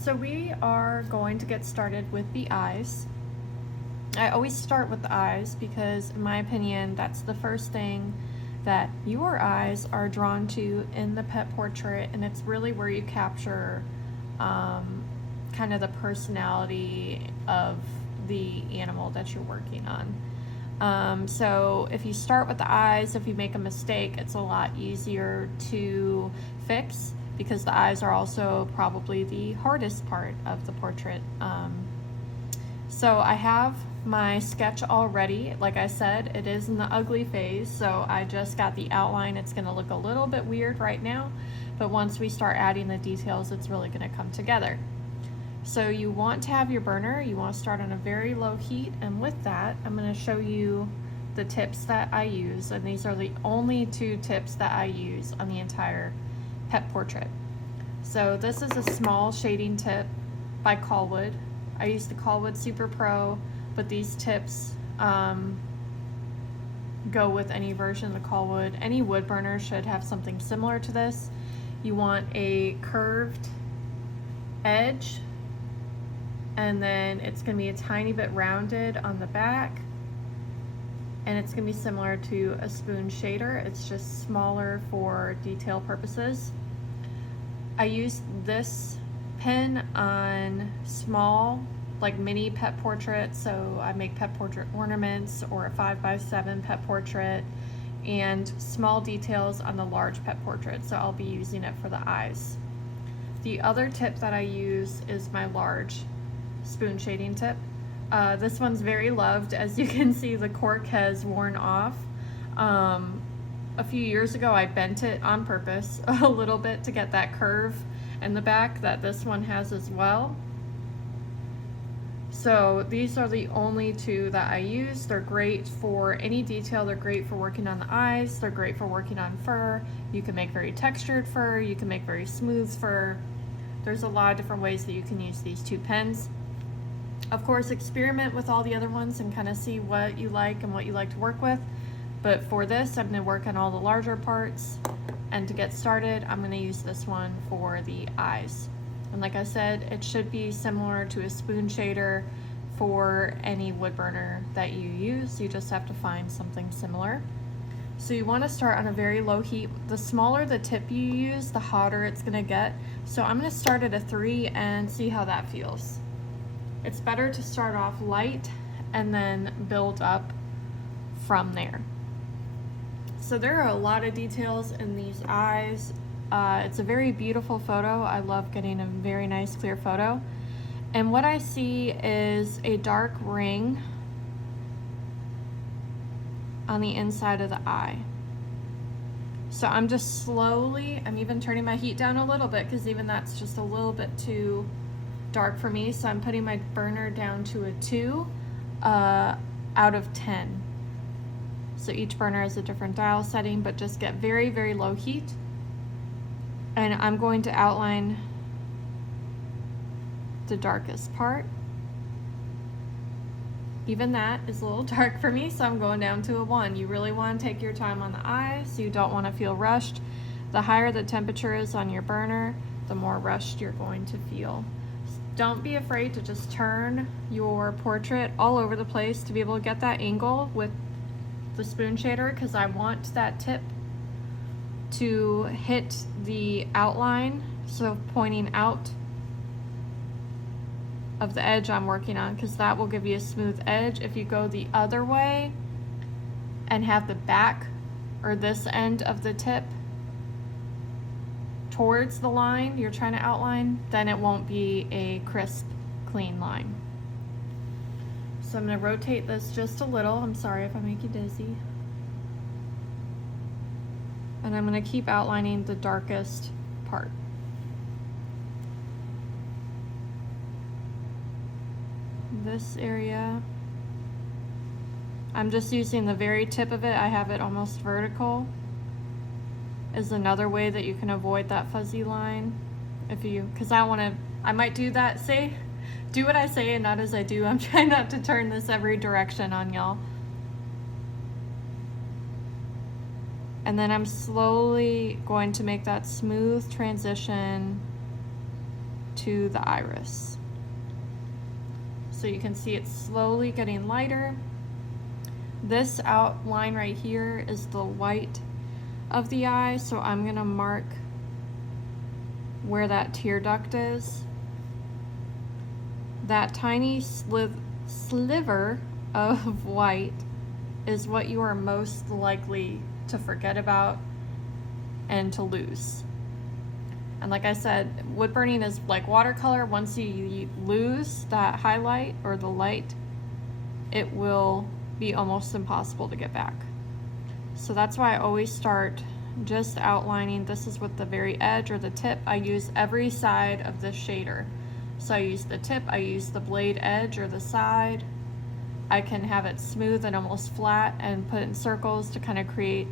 So we are going to get started with the eyes. I always start with the eyes because, in my opinion, that's the first thing that your eyes are drawn to in the pet portrait, and it's really where you capture kind of the personality of the animal that you're working on. So if you start with the eyes, if you make a mistake, it's a lot easier to fix because the eyes are also probably the hardest part of the portrait. So I have my sketch already. Like I said, it is in the ugly phase, so I just got the outline. It's going to look a little bit weird right now, but once we start adding the details, it's really going to come together. So you want to have your burner, you want to start on a very low heat, and with that, I'm going to show you the tips that I use, and these are the only 2 tips that I use on the entire pet portrait. So this is a small shading tip by Colwood. I use the Colwood Super Pro, but these tips go with any version of the Colwood. Any wood burner should have something similar to this. You want a curved edge, and then it's going to be a tiny bit rounded on the back, and it's going to be similar to a spoon shader. It's just smaller for detail purposes. I use this pen on small, like mini pet portraits, so I make pet portrait ornaments or a 5x7 pet portrait, and small details on the large pet portrait, so I'll be using it for the eyes. The other tip that I use is my large spoon shading tip. This one's very loved. As you can see, the cork has worn off. A few years ago I bent it on purpose a little bit to get that curve in the back that this one has as well. So these are the only 2 that I use. They're great for any detail. They're great for working on the eyes. They're great for working on fur. You can make very textured fur. You can make very smooth fur. There's a lot of different ways that you can use these 2 pens. Of course, experiment with all the other ones and kind of see what you like and what you like to work with. But for this, I'm going to work on all the larger parts. And to get started, I'm going to use this one for the eyes. And like I said, it should be similar to a spoon shader for any wood burner that you use. You just have to find something similar. So you want to start on a very low heat. The smaller the tip you use, the hotter it's going to get. So I'm going to start at a 3 and see how that feels. It's better to start off light and then build up from there. So there are a lot of details in these eyes. It's a very beautiful photo. I love getting a very nice clear photo. And what I see is a dark ring on the inside of the eye. So I'm just slowly, I'm even turning my heat down a little bit because even that's just a little bit too dark for me. So I'm putting my burner down to a 2 out of 10. So each burner has a different dial setting, but just get very, very low heat. And I'm going to outline the darkest part. Even that is a little dark for me, so I'm going down to a 1. You really want to take your time on the eyes. You don't want to feel rushed. The higher the temperature is on your burner, the more rushed you're going to feel. Don't be afraid to just turn your portrait all over the place to be able to get that angle with the spoon shader, because I want that tip to hit the outline, so pointing out of the edge I'm working on, because that will give you a smooth edge. If you go the other way and have the back or this end of the tip towards the line you're trying to outline, then it won't be a crisp, clean line. So I'm going to rotate this just a little. I'm sorry if I make you dizzy. And I'm going to keep outlining the darkest part. This area, I'm just using the very tip of it. I have it almost vertical. Is another way that you can avoid that fuzzy line. If you, because I might do that, do what I say and not as I do. I'm trying not to turn this every direction on y'all. And then I'm slowly going to make that smooth transition to the iris. So you can see it's slowly getting lighter. This outline right here is the white of the eye, so I'm gonna mark where that tear duct is. That tiny sliver of white is what you are most likely to forget about and to lose. And like I said, wood burning is like watercolor. Once you lose that highlight or the light, it will be almost impossible to get back. So that's why I always start just outlining. This is with the very edge or the tip. I use every side of the shader. So I use the tip, I use the blade edge or the side. I can have it smooth and almost flat and put it in circles to kind of create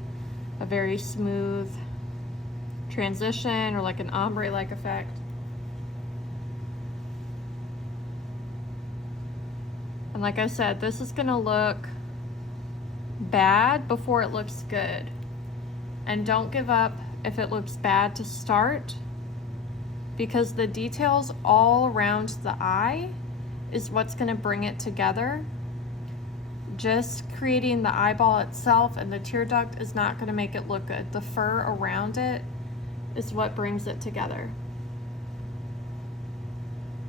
a very smooth transition or like an ombre-like effect. And like I said, this is gonna look bad before it looks good. And don't give up if it looks bad to start, because the details all around the eye is what's gonna bring it together. Just creating the eyeball itself and the tear duct is not gonna make it look good. The fur around it is what brings it together.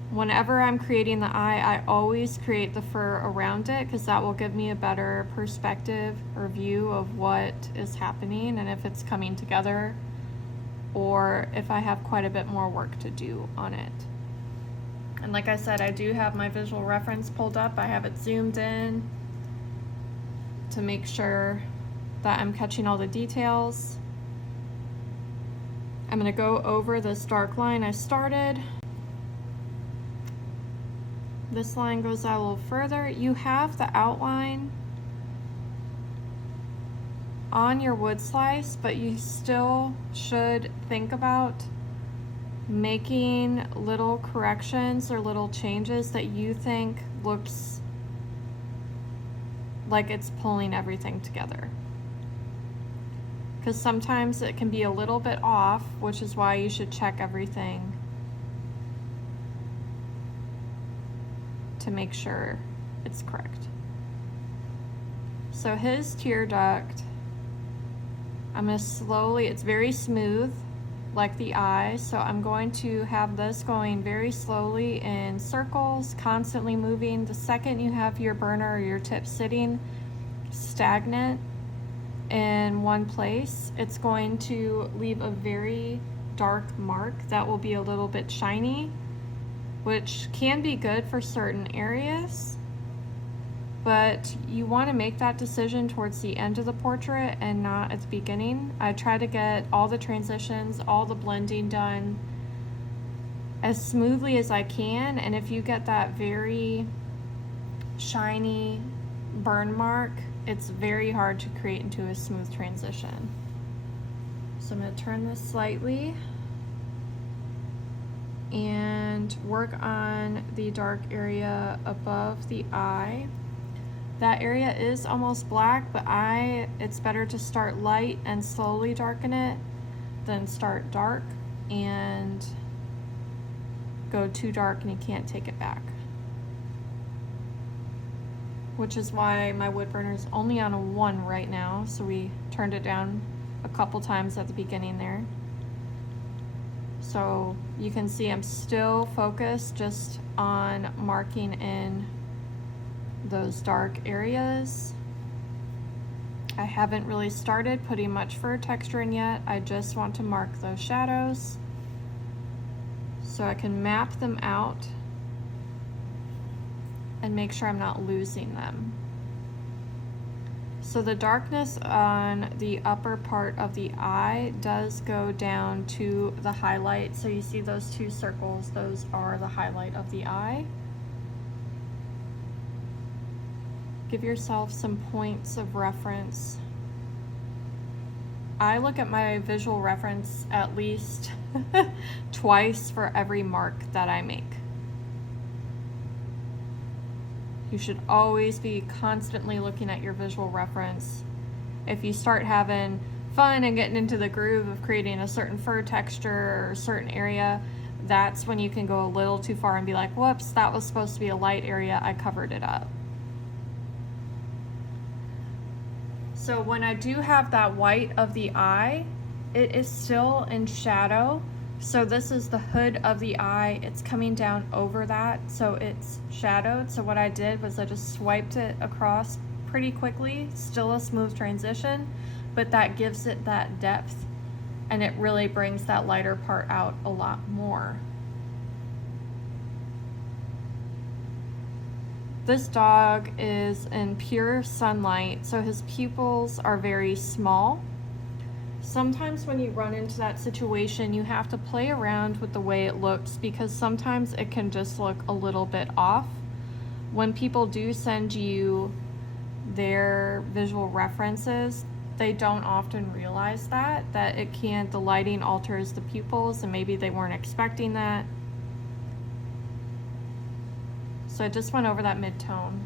Whenever I'm creating the eye, I always create the fur around it because that will give me a better perspective or view of what is happening and if it's coming together or if I have quite a bit more work to do on it. And like I said, I do have my visual reference pulled up. I have it zoomed in to make sure that I'm catching all the details. I'm gonna go over this dark line I started. This line goes out a little further. You have the outline on your wood slice, but you still should think about making little corrections or little changes that you think looks like it's pulling everything together. Because sometimes it can be a little bit off, which is why you should check everything to make sure it's correct. So his tear duct, I'm gonna slowly, it's very smooth like the eye, so I'm going to have this going very slowly in circles, constantly moving. The second you have your burner or your tip sitting stagnant in one place, it's going to leave a very dark mark that will be a little bit shiny, which can be good for certain areas, but you want to make that decision towards the end of the portrait and not at the beginning. I try to get all the transitions, all the blending done as smoothly as I can, and if you get that very shiny burn mark, it's very hard to create into a smooth transition. So I'm going to turn this slightly and work on the dark area above the eye. That area is almost black, but it's better to start light and slowly darken it than start dark and go too dark and you can't take it back. Which is why my wood burner is only on a 1 right now, so we turned it down a couple times at the beginning there. So you can see I'm still focused just on marking in those dark areas. I haven't really started putting much fur texture in yet. I just want to mark those shadows so I can map them out and make sure I'm not losing them. So the darkness on the upper part of the eye does go down to the highlight. So you see those 2 circles, those are the highlight of the eye. Give yourself some points of reference. I look at my visual reference at least twice for every mark that I make. You should always be constantly looking at your visual reference. If you start having fun and getting into the groove of creating a certain fur texture or a certain area, that's when you can go a little too far and be like, whoops, that was supposed to be a light area, I covered it up. So when I do have that white of the eye, it is still in shadow. So this is the hood of the eye. It's coming down over that, so it's shadowed. So what I did was I just swiped it across pretty quickly, still a smooth transition, but that gives it that depth, and it really brings that lighter part out a lot more. This dog is in pure sunlight, so his pupils are very small. Sometimes when you run into that situation, you have to play around with the way it looks, because sometimes it can just look a little bit off. When people do send you their visual references, they don't often realize that the lighting alters the pupils, and maybe they weren't expecting that. So I just went over that mid-tone.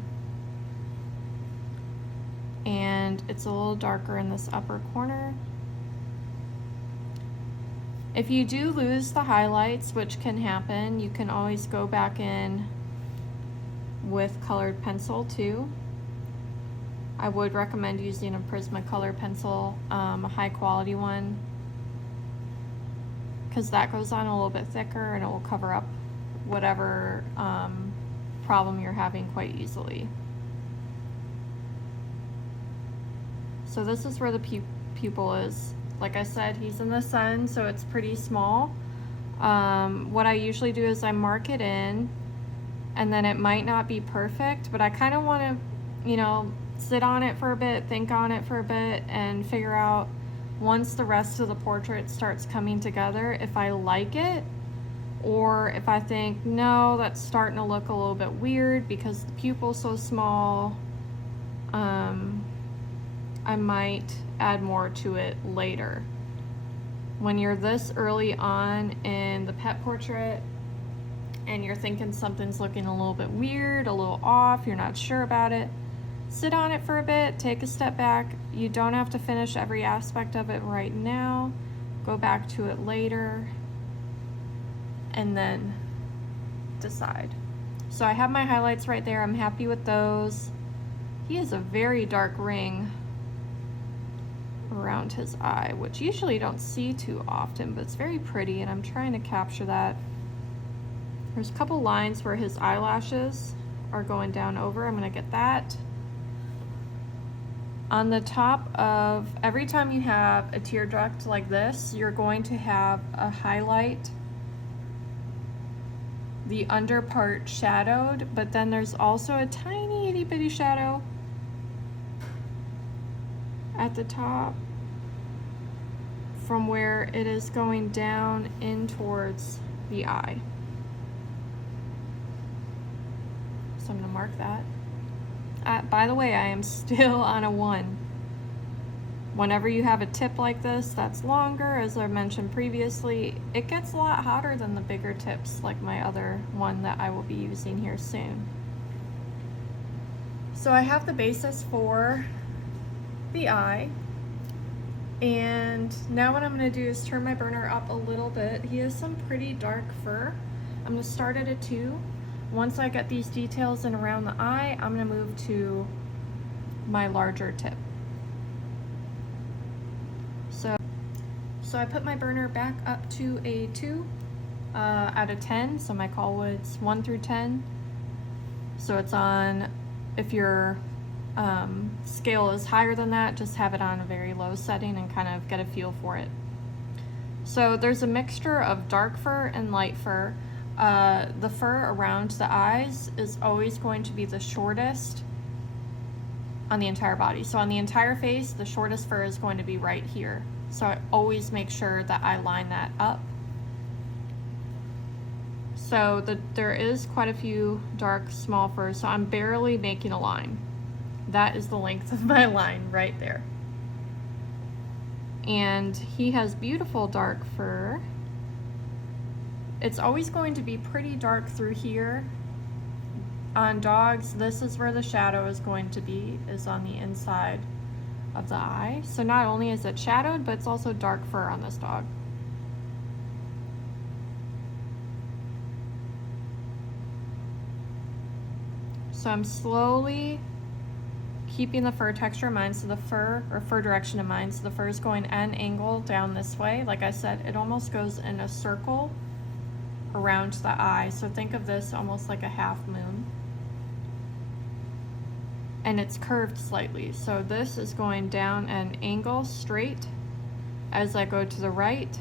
And it's a little darker in this upper corner. If you do lose the highlights, which can happen, you can always go back in with colored pencil too. I would recommend using a Prismacolor pencil, a high quality one, because that goes on a little bit thicker and it will cover up whatever problem you're having quite easily. So this is where the pupil is. Like I said, he's in the sun, so it's pretty small. What I usually do is I mark it in, and then it might not be perfect, but I kind of want to, you know, sit on it for a bit, think on it for a bit, and figure out, once the rest of the portrait starts coming together, if I like it, or if I think, no, that's starting to look a little bit weird because the pupil's so small, I might add more to it later. When you're this early on in the pet portrait and you're thinking something's looking a little bit weird, a little off, you're not sure about it, sit on it for a bit, take a step back. You don't have to finish every aspect of it right now. Go back to it later and then decide. So I have my highlights right there. I'm happy with those. He has a very dark ring around his eye, which usually you don't see too often, but it's very pretty, and I'm trying to capture that. There's a couple lines where his eyelashes are going down over. I'm gonna get that. On the top of, every time you have a tear duct like this, you're going to have a highlight, the under part shadowed, but then there's also a tiny itty bitty shadow at the top from where it is going down in towards the eye. So I'm gonna mark that. By the way, I am still on a 1. Whenever you have a tip like this that's longer, as I mentioned previously, it gets a lot hotter than the bigger tips like my other one that I will be using here soon. So I have the basis for the eye, and now what I'm going to do is turn my burner up a little bit. He has some pretty dark fur. I'm going to start at a 2. Once I get these details in around the eye, I'm going to move to my larger tip. So I put my burner back up to a 2 out of 10. So my Colwood's 1 through 10. So it's on, if your scale is higher than that, just have it on a very low setting and kind of get a feel for it. So there's a mixture of dark fur and light fur. The fur around the eyes is always going to be the shortest on the entire body. So on the entire face, the shortest fur is going to be right here. So I always make sure that I line that up. So there is quite a few dark small furs, so I'm barely making a line. That is the length of my line right there. And he has beautiful dark fur. It's always going to be pretty dark through here. On dogs, this is where the shadow is going to be, is on the inside of the eye. So not only is it shadowed, but it's also dark fur on this dog. So I'm slowly keeping the fur texture in mind, so the fur, or fur direction in mind, so the fur is going at an angle down this way. Like I said, it almost goes in a circle around the eye. So think of this almost like a half moon. And it's curved slightly. So this is going down at an angle straight. As I go to the right,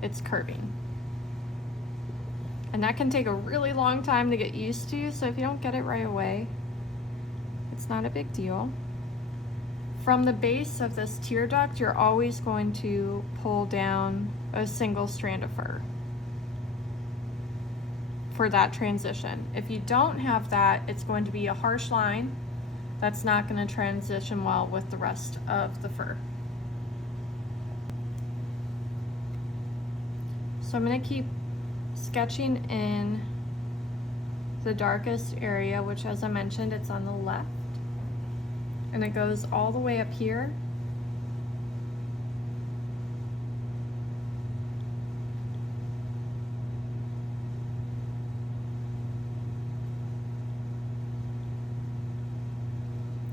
it's curving. And that can take a really long time to get used to, so if you don't get it right away, it's not a big deal. From the base of this tear duct, you're always going to pull down a single strand of fur for that transition. If you don't have that, it's going to be a harsh line that's not going to transition well with the rest of the fur. So I'm going to keep sketching in the darkest area, which, as I mentioned, it's on the left, and it goes all the way up here.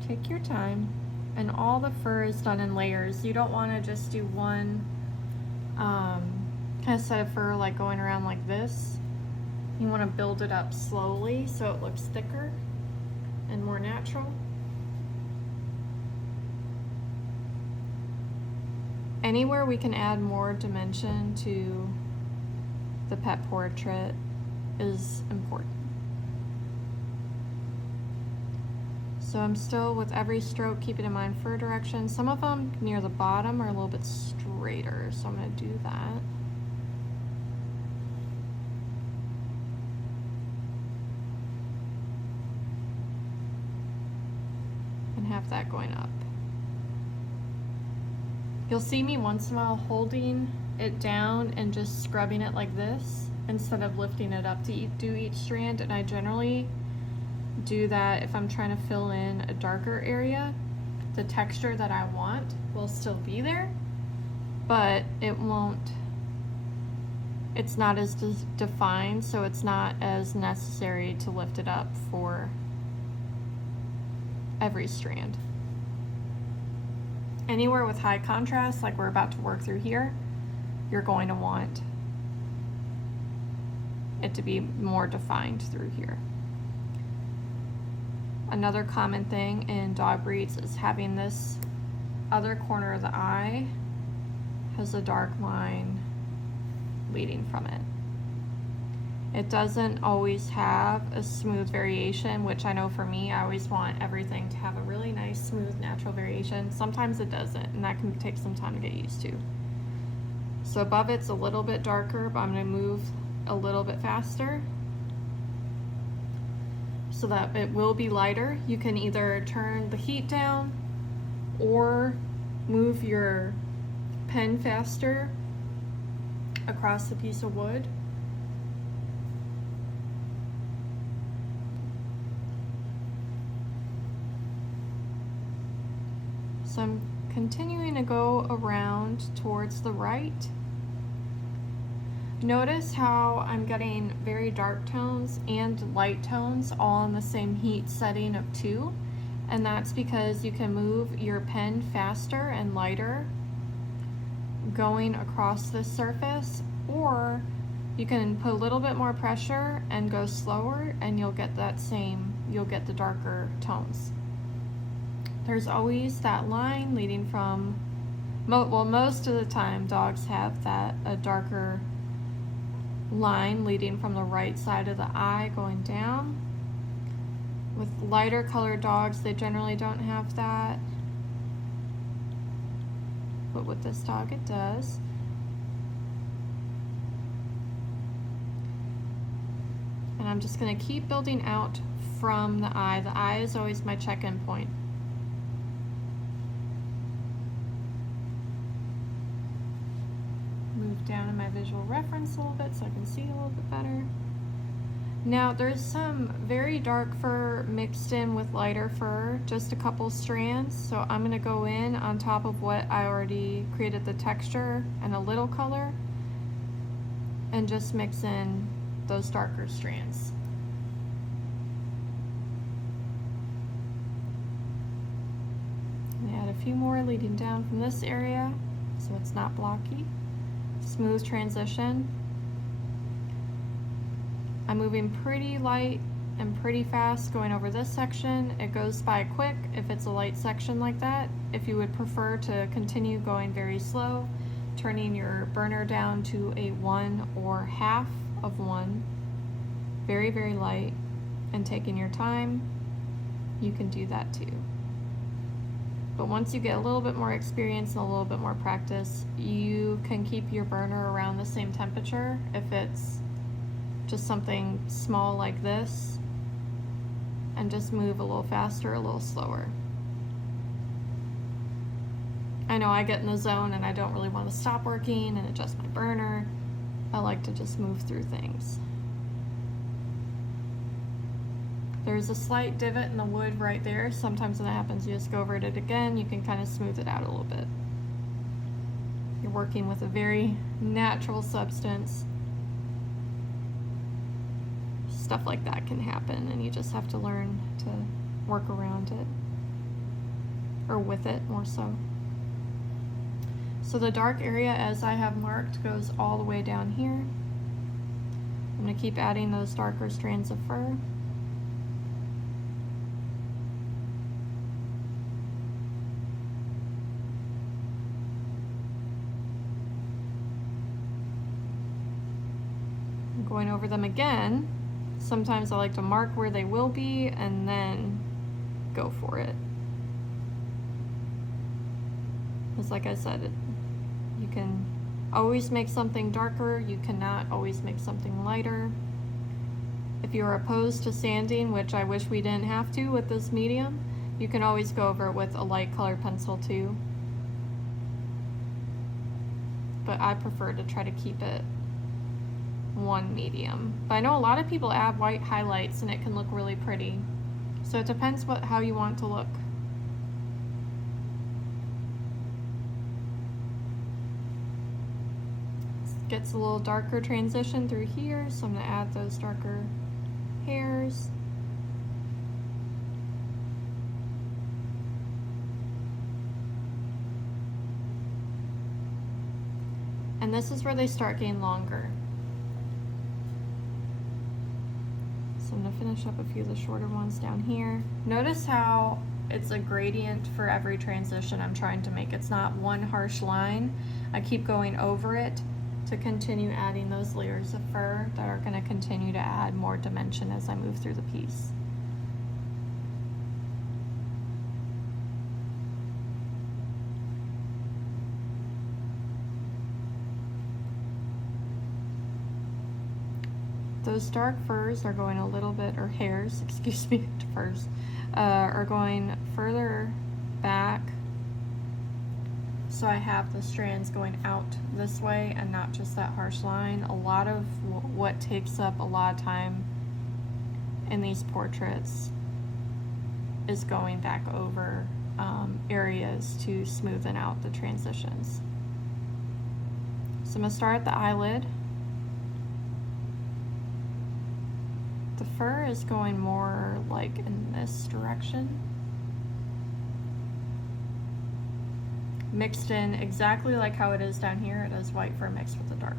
Take your time, and all the fur is done in layers. You don't want to just do one kind of set of fur like going around like this. You want to build it up slowly so it looks thicker and more natural. Anywhere we can add more dimension to the pet portrait is important. So I'm still, with every stroke, keeping in mind fur direction. Some of them near the bottom are a little bit straighter, so I'm going to do that. And have that going up. You'll see me once in a while holding it down and just scrubbing it like this instead of lifting it up to do each strand, and I generally do that if I'm trying to fill in a darker area. The texture that I want will still be there, but it won't, it's not as defined, so it's not as necessary to lift it up for every strand. Anywhere with high contrast, like we're about to work through here, you're going to want it to be more defined through here. Another common thing in dog breeds is having this other corner of the eye has a dark line leading from it. It doesn't always have a smooth variation, which I know for me, I always want everything to have a really nice, smooth, natural variation. Sometimes it doesn't, and that can take some time to get used to. So above it's a little bit darker, but I'm going to move a little bit faster so that it will be lighter. You can either turn the heat down or move your pen faster across the piece of wood. So I'm continuing to go around towards the right. Notice how I'm getting very dark tones and light tones all in the same heat setting of 2, and that's because you can move your pen faster and lighter going across this surface, or you can put a little bit more pressure and go slower, and you'll get that same, you'll get the darker tones. There's always that line leading from, well, most of the time dogs have that, a darker line leading from the right side of the eye going down. With lighter colored dogs, they generally don't have that, but with this dog it does. And I'm just going to keep building out from the eye. The eye is always my check-in point. Move down in my visual reference a little bit so I can see a little bit better. Now there's some very dark fur mixed in with lighter fur, just a couple strands, so I'm going to go in on top of what I already created the texture and a little color and just mix in those darker strands. Add a few more leading down from this area so it's not blocky. Smooth transition. I'm moving pretty light and pretty fast going over this section. It goes by quick if it's a light section like that. If you would prefer to continue going very slow, turning your burner down to a 1 or half of 1, very, very light, and taking your time, you can do that too. But once you get a little bit more experience and a little bit more practice, you can keep your burner around the same temperature if it's just something small like this, and just move a little faster, a little slower. I know I get in the zone and I don't really want to stop working and adjust my burner. I like to just move through things. There's a slight divot in the wood right there. Sometimes when that happens, you just go over it again. You can kind of smooth it out a little bit. You're working with a very natural substance. Stuff like that can happen, and you just have to learn to work around it, or with it more so. So the dark area, as I have marked, goes all the way down here. I'm going to keep adding those darker strands of fur. I'm going over them again. Sometimes I like to mark where they will be and then go for it. Because like I said, you can always make something darker, you cannot always make something lighter. If you're opposed to sanding, which I wish we didn't have to with this medium, you can always go over it with a light colored pencil too. But I prefer to try to keep it one medium. But I know a lot of people add white highlights and it can look really pretty. So it depends how you want to look. Gets a little darker transition through here, so I'm going to add those darker hairs. And this is where they start getting longer. So I'm going to finish up a few of the shorter ones down here. Notice how it's a gradient for every transition I'm trying to make. It's not one harsh line. I keep going over it to continue adding those layers of fur that are going to continue to add more dimension as I move through the piece. Those dark furs are going a little bit, or hairs, excuse me, furs, are going further back. So I have the strands going out this way and not just that harsh line. A lot of what takes up a lot of time in these portraits is going back over areas to smoothen out the transitions. So I'm going to start at the eyelid. The fur is going more like in this direction. Mixed in exactly like how it is down here. It is white fur mixed with the dark.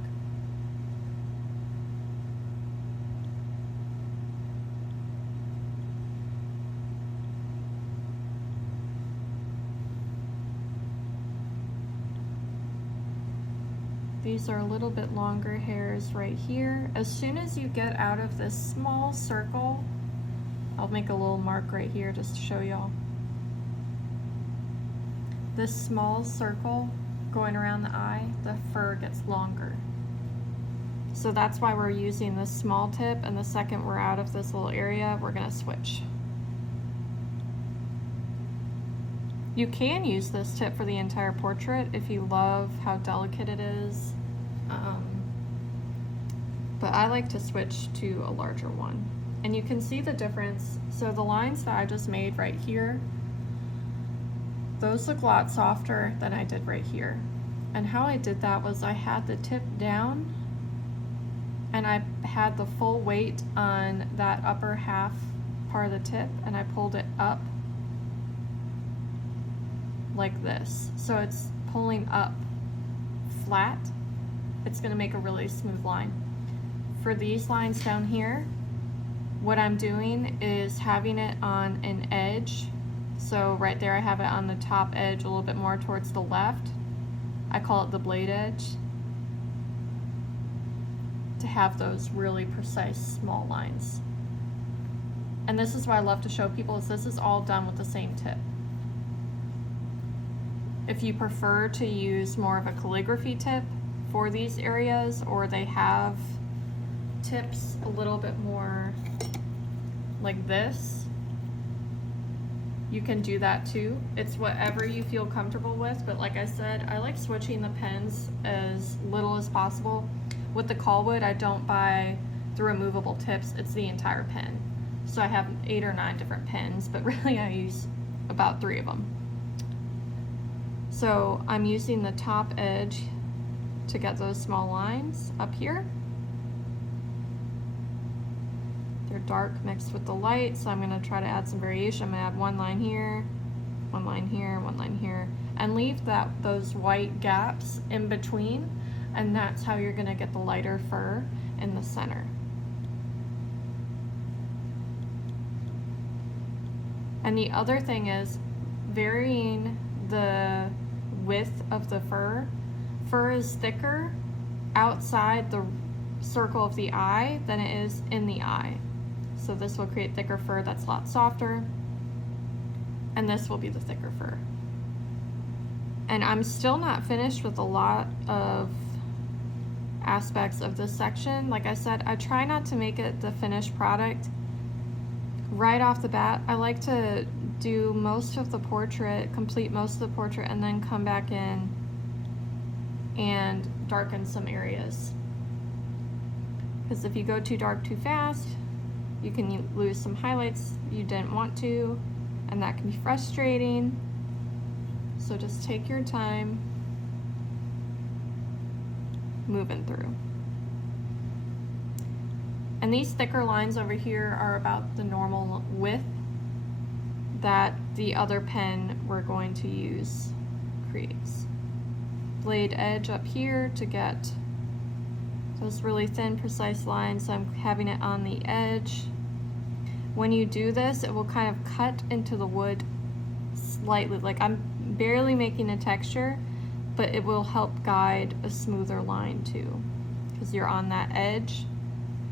These are a little bit longer hairs right here. As soon as you get out of this small circle, I'll make a little mark right here just to show y'all. This small circle going around the eye, the fur gets longer. So that's why we're using this small tip, and the second we're out of this little area, we're gonna switch. You can use this tip for the entire portrait if you love how delicate it is. But I like to switch to a larger one. And you can see the difference. So the lines that I just made right here, those look a lot softer than I did right here. And how I did that was I had the tip down and I had the full weight on that upper half part of the tip, and I pulled it up like this. So it's pulling up flat. It's gonna make a really smooth line. For these lines down here, what I'm doing is having it on an edge. So right there I have it on the top edge a little bit more towards the left. I call it the blade edge, to have those really precise small lines. And this is what I love to show people, is this is all done with the same tip. If you prefer to use more of a calligraphy tip for these areas, or they have tips a little bit more like this, you can do that too. It's whatever you feel comfortable with, but like I said, I like switching the pens as little as possible. With the Colwood, I don't buy the removable tips, it's the entire pen. So I have 8 or 9 different pens, but really I use about 3 of them. So I'm using the top edge to get those small lines up here. They're dark mixed with the light, so I'm gonna try to add some variation. I'm gonna add 1 line here, 1 line here, 1 line here, and leave those white gaps in between, and that's how you're gonna get the lighter fur in the center. And the other thing is varying the width of the fur. Fur is thicker outside the circle of the eye than it is in the eye. So this will create thicker fur that's a lot softer, and this will be the thicker fur. And I'm still not finished with a lot of aspects of this section. Like I said, I try not to make it the finished product right off the bat. I like to do most of the portrait, complete most of the portrait, and then come back in and darken some areas. Because if you go too dark too fast, you can lose some highlights you didn't want to, and that can be frustrating. So just take your time moving through. And these thicker lines over here are about the normal width that the other pen we're going to use creates. Blade edge up here to get those really thin, precise lines. I'm having it on the edge. When you do this, it will kind of cut into the wood slightly. Like I'm barely making a texture, but it will help guide a smoother line too. Because you're on that edge,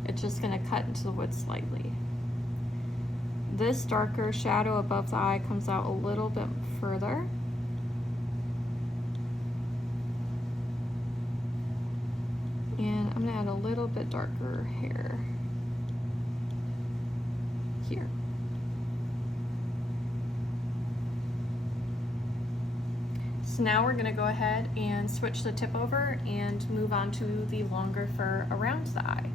it's just gonna cut into the wood slightly. This darker shadow above the eye comes out a little bit further. And I'm gonna add a little bit darker hair here. So now we're gonna go ahead and switch the tip over and move on to the longer fur around the eye.